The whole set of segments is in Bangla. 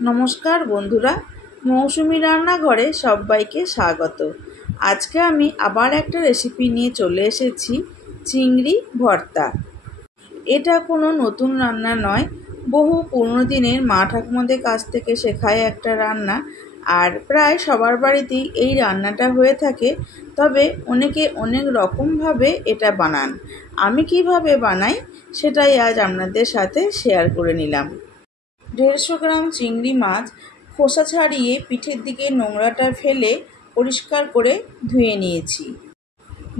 নমস্কার বন্ধুরা, মৌসুমি রান্নাঘরে সবাইকে স্বাগত। আজকে আমি আবার একটা রেসিপি নিয়ে চলে এসেছি, চিংড়ি ভর্তা। এটা কোনো নতুন রান্না নয়, বহু পুরনো দিনের মা ঠাকুমাদের কাছ থেকে শেখায় একটা রান্না। আর প্রায় সবার বাড়িতেই এই রান্নাটা হয়ে থাকে, তবে অনেকে অনেক রকমভাবে এটা বানান। আমি কিভাবে বানাই সেটাই আজ আপনাদের সাথে শেয়ার করে নিলাম। 150 গ্রাম চিংড়ি মাছ খোসা ছাড়িয়ে পিঠের দিকে নোংরাটা ফেলে পরিষ্কার করে ধুয়ে নিয়েছি।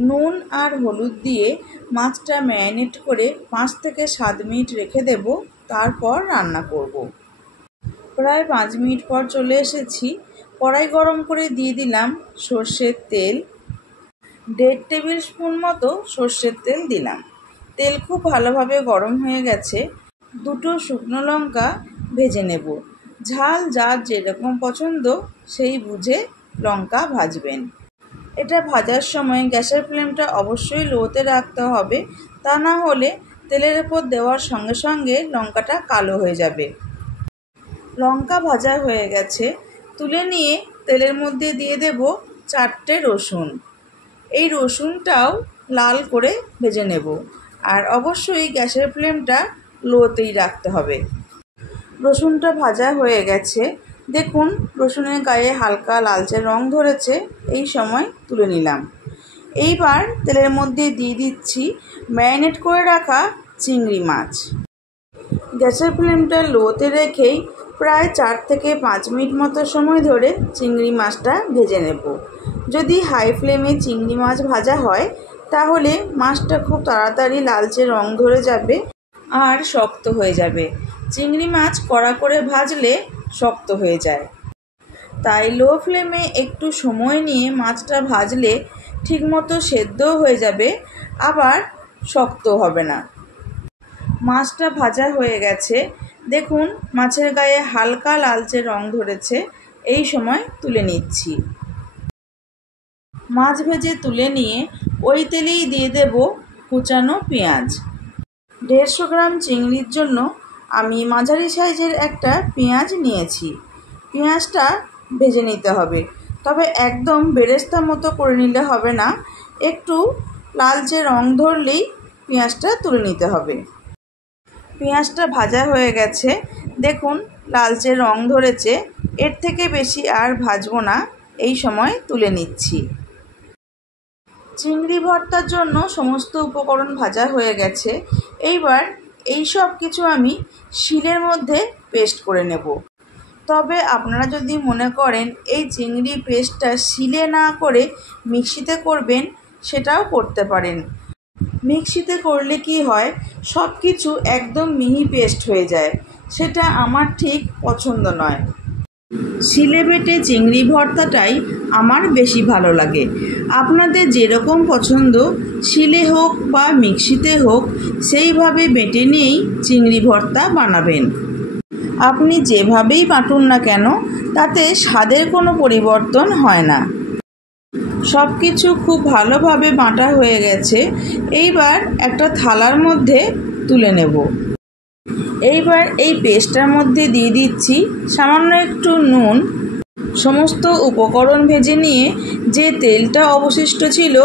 নুন আর হলুদ দিয়ে মাছটা ম্যারিনেট করে 5 থেকে 7 মিনিট রেখে দেব, তারপর রান্না করব। প্রায় 5 মিনিট পর চলে এসেছি। কড়াই গরম করে দিয়ে দিলাম সর্ষের তেল। 1.5 টেবিল স্পুন মতো সর্ষের তেল দিলাম। তেল খুব ভালোভাবে গরম হয়ে গেছে। 2 শুকনো লঙ্কা ভেজে নেব। ঝাল যার যেরকম পছন্দ সেই বুঝে লঙ্কা ভাজবেন। এটা ভাজার সময় গ্যাসের ফ্লেমটা অবশ্যই লোতে রাখতে হবে, তা না হলে তেলের উপর দেওয়ার সঙ্গে সঙ্গে লঙ্কাটা কালো হয়ে যাবে। লঙ্কা ভাজা হয়ে গেছে, তুলে নিয়ে তেলের মধ্যে দিয়ে দেব 4টে রসুন। এই রসুনটাও লাল করে ভেজে নেব, আর অবশ্যই গ্যাসের ফ্লেমটা লোতেই রাখতে হবে। রসুনটা ভাজা হয়ে গেছে, দেখুন রসুনের গায়ে হালকা লালচে রং ধরেছে। এই সময় তুলে নিলাম। এইবার তেলের মধ্যে দিয়ে দিচ্ছি ম্যারিনেট করে রাখা চিংড়ি মাছ। গ্যাসের ফ্লেমটা লোতে রেখেই প্রায় 4 থেকে 5 মিনিট মতো সময় ধরে চিংড়ি মাছটা ভেজে নেব। যদি হাই ফ্লেমে চিংড়ি মাছ ভাজা হয় তাহলে মাছটা খুব তাড়াতাড়ি লালচে রং ধরে যাবে আর শক্ত হয়ে যাবে। চিংড়ি মাছ কড়া করে ভাজলে শক্ত হয়ে যায়, তাই লো ফ্লেমে একটু সময় নিয়ে মাছটা ভাজলে ঠিকমতো সেদ্ধও হয়ে যাবে, আবার শক্ত হবে না। মাছটা ভাজা হয়ে গেছে, দেখুন মাছের গায়ে হালকা লালচে রং ধরেছে। এই সময় তুলে নিচ্ছি। মাছ ভেজে তুলে নিয়ে ওই তেলেই দিয়ে দেব কুচানো পেঁয়াজ। 150 গ্রাম চিংড়ির জন্য আমি মাঝারি সাইজের একটা পেঁয়াজ নিয়েছি। পেঁয়াজটা ভেজে নিতে হবে, তবে একদম বেরেস্তা মতো করে নিলে হবে না, একটু লালচে রং ধরলেই পেঁয়াজটা তুলে নিতে হবে। পেঁয়াজটা ভাজা হয়ে গেছে, দেখুন লালচে রং ধরেছে। এর থেকে বেশি আর ভাজবো না, এই সময় তুলে নিচ্ছি। চিংড়ি ভর্তার জন্য সমস্ত উপকরণ ভাজা হয়ে গেছে। এইবার এই সব কিছু আমি শিলের মধ্যে পেস্ট করে নেব। তবে আপনারা যদি মনে করেন এই চিংড়ি পেস্টটা শিলে না করে মিক্সিতে করবেন, সেটাও করতে পারেন। মিক্সিতে করলে কি হয়, সব কিছু একদম মিহি পেস্ট হয়ে যায়, সেটা আমার ঠিক পছন্দ নয়। শিলে বেটে চিংড়ি ভর্তাটাই আমার বেশি ভালো লাগে। আপনাদের যেরকম পছন্দ, শিলে হোক বা মিক্সিতে হোক, সেইভাবে বেটে নিয়েই চিংড়ি ভর্তা বানাবেন। আপনি যেভাবেই বাটুন না কেন, তাতে স্বাদের কোনো পরিবর্তন হয় না। সব কিছু খুব ভালোভাবে বাটা হয়ে গেছে। এইবার একটা থালার মধ্যে তুলে নেব। এইবার এই পেস্টটার মধ্যে দিয়ে দিচ্ছি সামান্য একটু নুন। সমস্ত উপকরণ ভেজে নিয়ে যে তেলটা অবশিষ্ট ছিল,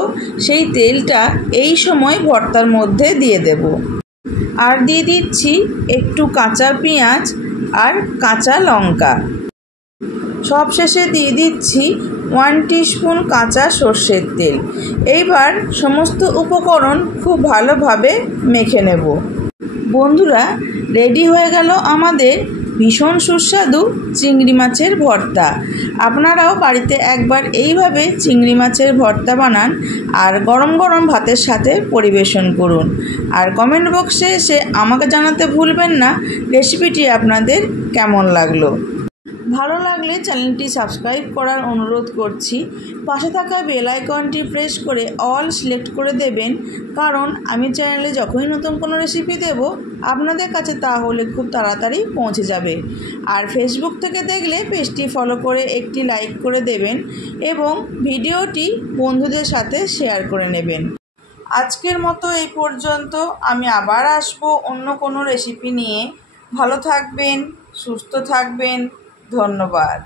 সেই তেলটা এই সময় ভর্তার মধ্যে দিয়ে দেব। আর দিয়ে দিচ্ছি একটু কাঁচা পেঁয়াজ আর কাঁচা লঙ্কা। সবশেষে দিয়ে দিচ্ছি 1 টিস্পুন কাঁচা সর্ষের তেল। এইবার সমস্ত উপকরণ খুব ভালোভাবে মেখে নেব। বন্ধুরা, রেডি হয়ে গেল আমাদের ভীষণ সুস্বাদু চিংড়ি মাছের ভর্তা। আপনারাও বাড়িতে একবার এইভাবে চিংড়ি মাছের ভর্তা বানান আর গরম গরম ভাতের সাথে পরিবেশন করুন। আর কমেন্ট বক্সে এসে আমাকে জানাতে ভুলবেন না রেসিপিটি আপনাদের কেমন লাগলো। ভালো লাগলে চ্যানেলটি সাবস্ক্রাইব করার অনুরোধ করছি। পাশে থাকা বেল আইকনটি প্রেস করে অল সিলেক্ট করে দেবেন, কারণ আমি চ্যানেলে যখনই নতুন কোনো রেসিপি দেব আপনাদের কাছে তাহলে খুব তাড়াতাড়ি পৌঁছে যাবে। আর ফেসবুক থেকে দেখলে পেজটি ফলো করে একটি লাইক করে দেবেন এবং ভিডিওটি বন্ধুদের সাথে শেয়ার করে নেবেন। আজকের মতো এই পর্যন্ত। আমি আবার আসবো অন্য কোনো রেসিপি নিয়ে। ভালো থাকবেন, সুস্থ থাকবেন। ধন্যবাদ।